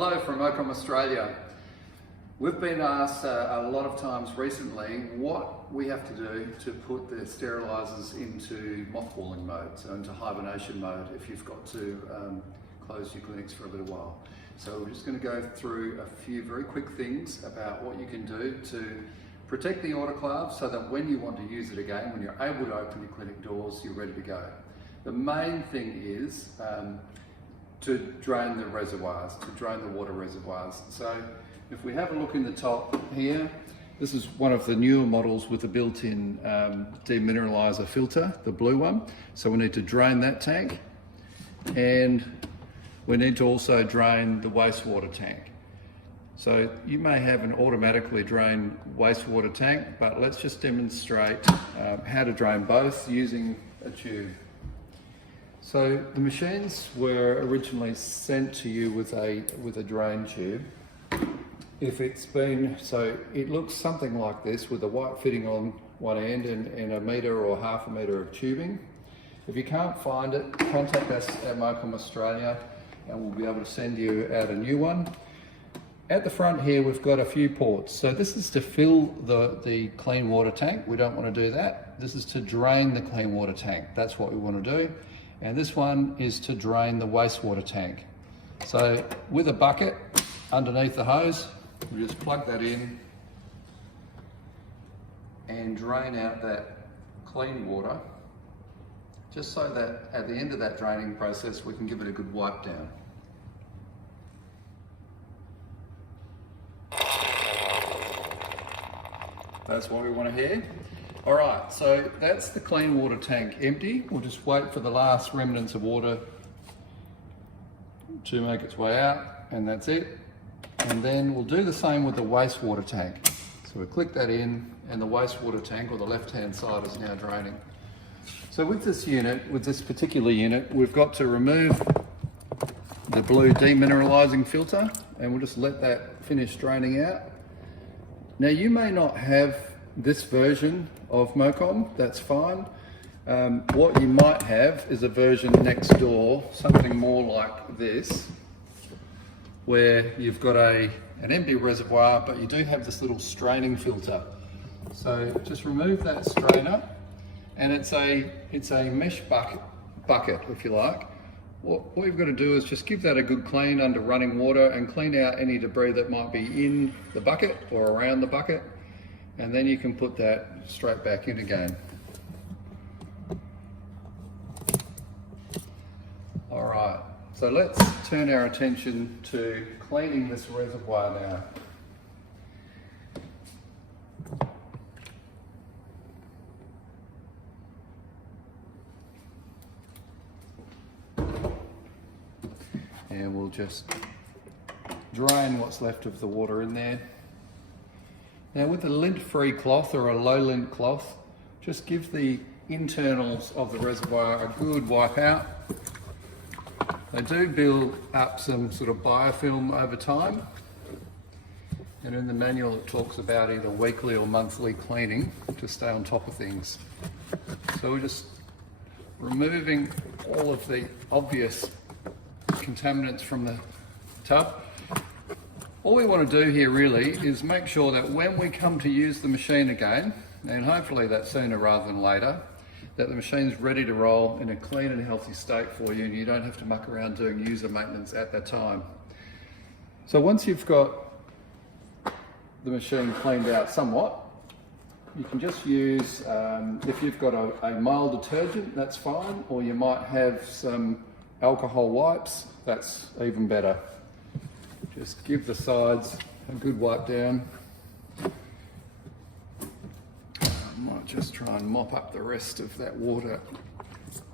Hello from Mocom Australia. We've been asked a lot of times recently what we have to do to put the sterilisers into mothballing mode, so into hibernation mode if you've got to close your clinics for a little while. So we're just going to go through a few very quick things about what you can do to protect the autoclave so that when you want to use it again, when you're able to open your clinic doors, you're ready to go. The main thing is to drain the reservoirs, to drain the water reservoirs. So if we have a look in the top here, this is one of the newer models with a built-in demineralizer filter, the blue one. So we need to drain that tank, and we need to also drain the wastewater tank. So you may have an automatically drain wastewater tank, but let's just demonstrate how to drain both using a tube. So the machines were originally sent to you with a drain tube. If it's been, so it looks something like this with a white fitting on one end and a metre or half a metre of tubing. If you can't find it, contact us at Mocom Australia and we'll be able to send you out a new one. At the front here we've got a few ports. So this is to fill the clean water tank. We don't want to do that. This is to drain the clean water tank. That's what we want to do. And this one is to drain the wastewater tank. So with a bucket underneath the hose, we just plug that in and drain out that clean water, just so that at the end of that draining process we can give it a good wipe down. That's what we want to hear. All right, so that's the clean water tank empty. We'll just wait for the last remnants of water to make its way out, and that's it. And then we'll do the same with the wastewater tank. So we click that in, and the wastewater tank, or the left-hand side, is now draining. So with this unit, with this particular unit, we've got to remove the blue demineralizing filter, and we'll just let that finish draining out. Now you may not have this version of Mocom, that's fine. What you might have is a version next door, something more like this, where you've got an empty reservoir, but you do have this little straining filter. So just remove that strainer, and it's a mesh bucket, if you like. What you've got to do is just give that a good clean under running water and clean out any debris that might be in the bucket or around the bucket, and then you can put that straight back in again. All right, so let's turn our attention to cleaning this reservoir now. And we'll just drain what's left of the water in there. Now with a lint-free cloth or a low lint cloth, just give the internals of the reservoir a good wipe out. They do build up some sort of biofilm over time, and in the manual it talks about either weekly or monthly cleaning to stay on top of things. So we're just removing all of the obvious contaminants from the tub. All we want to do here really is make sure that when we come to use the machine again, and hopefully that's sooner rather than later, that the machine's ready to roll in a clean and healthy state for you, and you don't have to muck around doing user maintenance at that time. So once you've got the machine cleaned out somewhat, you can just use, if you've got a mild detergent, that's fine, or you might have some alcohol wipes, that's even better. Just give the sides a good wipe down. I might just try and mop up the rest of that water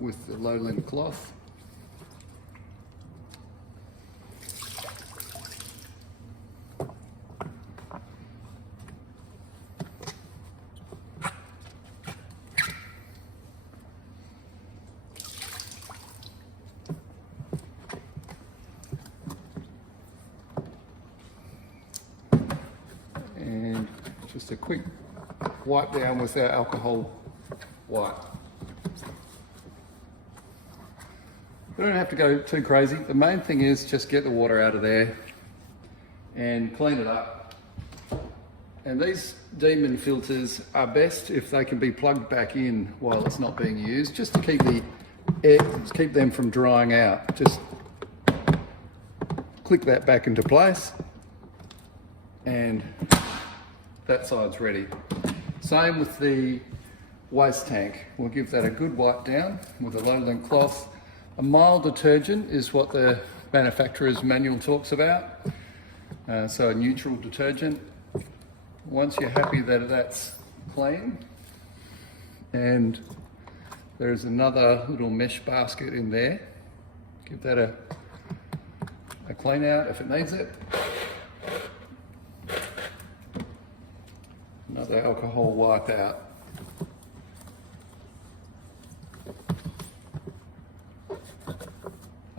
with the low lint cloth. And just a quick wipe down with our alcohol wipe. We don't have to go too crazy. The main thing is just get the water out of there and clean it up. And these demon filters are best if they can be plugged back in while it's not being used, just to keep keep them from drying out. Just click that back into place and that side's ready. Same with the waste tank. We'll give that a good wipe down with a low lint cloth. A mild detergent is what the manufacturer's manual talks about. So a neutral detergent. Once you're happy that that's clean, and there's another little mesh basket in there, give that a clean out if it needs it. Another alcohol wipe out.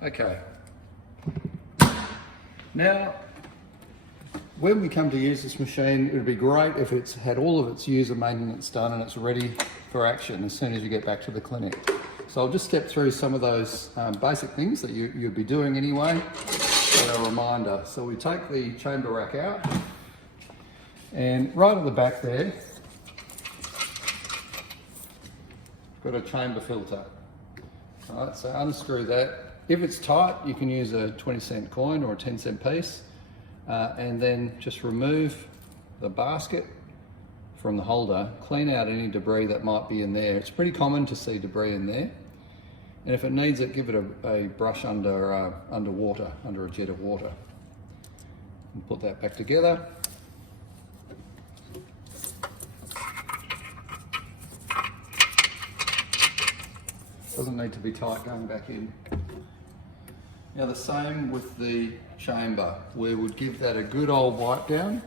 Okay. Now, when we come to use this machine, it would be great if it's had all of its user maintenance done and it's ready for action as soon as you get back to the clinic. So I'll just step through some of those basic things that you'd be doing anyway, as a reminder. So we take the chamber rack out, and right at the back there, got a chamber filter. All right, so unscrew that. If it's tight, you can use a 20-cent coin or a 10-cent piece. And then just remove the basket from the holder, clean out any debris that might be in there. It's pretty common to see debris in there. And if it needs it, give it a brush under water, under a jet of water. And put that back together. Doesn't need to be tight going back in. Now the same with the chamber. We would give that a good old wipe down.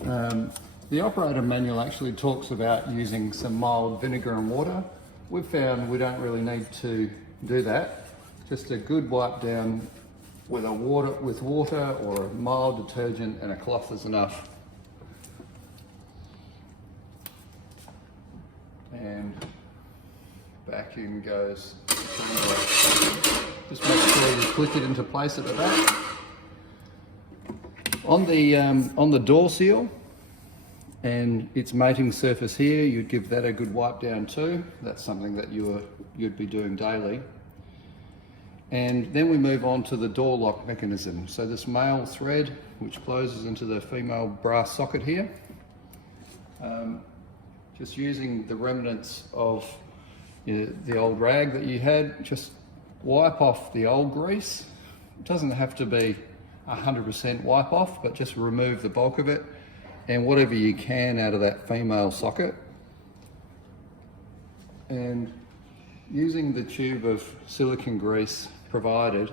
The operator manual actually talks about using some mild vinegar and water. We've found we don't really need to do that. Just a good wipe down with water or a mild detergent and a cloth is enough. And vacuum goes. Just make sure you click it into place at the back. On the door seal and its mating surface here, you'd give that a good wipe down too. That's something that you'd be doing daily. And then we move on to the door lock mechanism. So this male thread, which closes into the female brass socket here, just using the remnants of the old rag that you had, just wipe off the old grease. It doesn't have to be 100% wipe off, but just remove the bulk of it and whatever you can out of that female socket. And using the tube of silicone grease provided,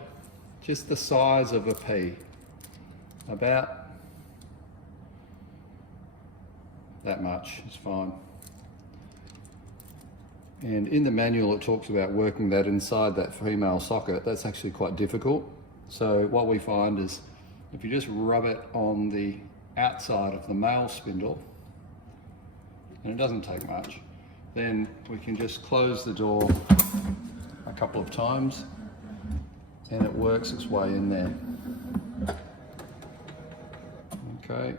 just the size of a pea, about that much is fine. And in the manual it talks about working that inside that female socket. That's actually quite difficult. So what we find is if you just rub it on the outside of the male spindle, and it doesn't take much, then we can just close the door a couple of times and it works its way in there. Okay.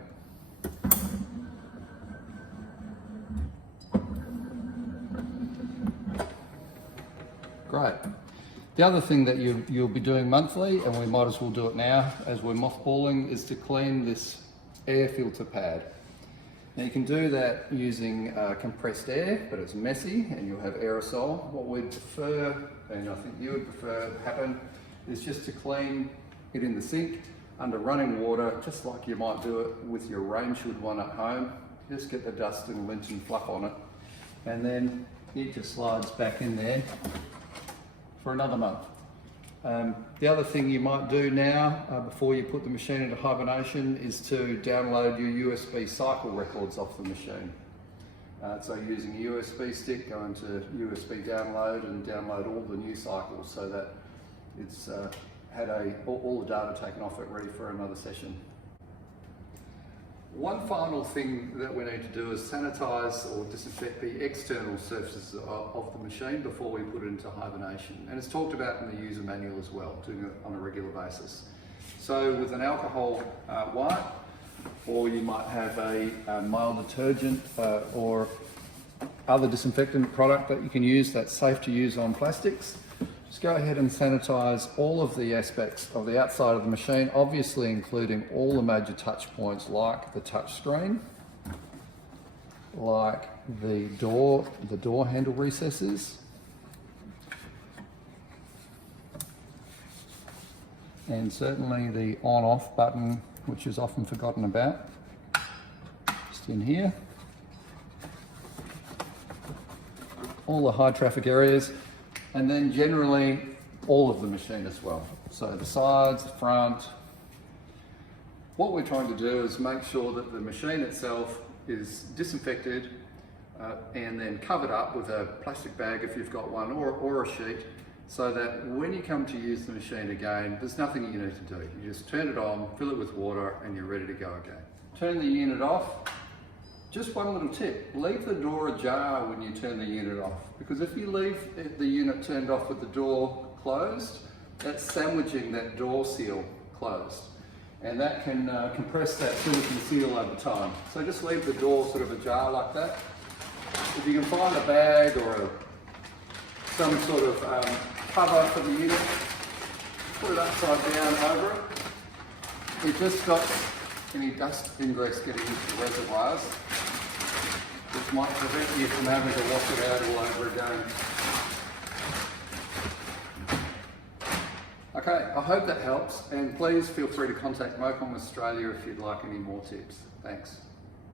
Great. The other thing that you'll be doing monthly, and we might as well do it now as we're mothballing, is to clean this air filter pad. Now you can do that using compressed air, but it's messy and you'll have aerosol. What we'd prefer, and I think you would prefer happen, is just to clean it in the sink under running water, just like you might do it with your range hood one at home. Just get the dust and lint and fluff on it, and then it just slides back in there for another month. The other thing you might do now, before you put the machine into hibernation, is to download your USB cycle records off the machine. So using a USB stick, go into USB download and download all the new cycles so that it's had all the data taken off it, ready for another session. One final thing that we need to do is sanitize or disinfect the external surfaces of the machine before we put it into hibernation. And it's talked about in the user manual as well, doing it on a regular basis. So with an alcohol wipe, or you might have a mild detergent or other disinfectant product that you can use that's safe to use on plastics, just go ahead and sanitize all of the aspects of the outside of the machine, obviously including all the major touch points like the touch screen, like the door handle recesses, and certainly the on-off button, which is often forgotten about, just in here. All the high traffic areas, and then generally all of the machine as well. So the sides, the front. What we're trying to do is make sure that the machine itself is disinfected and then covered up with a plastic bag if you've got one, or a sheet, so that when you come to use the machine again, there's nothing you need to do. You just turn it on, fill it with water, and you're ready to go again. Turn the unit off. Just one little tip, leave the door ajar when you turn the unit off, because if you leave the unit turned off with the door closed, that's sandwiching that door seal closed, and that can compress that silicone seal over time. So just leave the door sort of ajar like that. If you can find a bag or some sort of cover for the unit, put it upside down over it. It just stops any dust ingress getting into the reservoirs, which might prevent you from having to wash it out all over again. Okay, I hope that helps, and please feel free to contact Mocom Australia if you'd like any more tips. Thanks.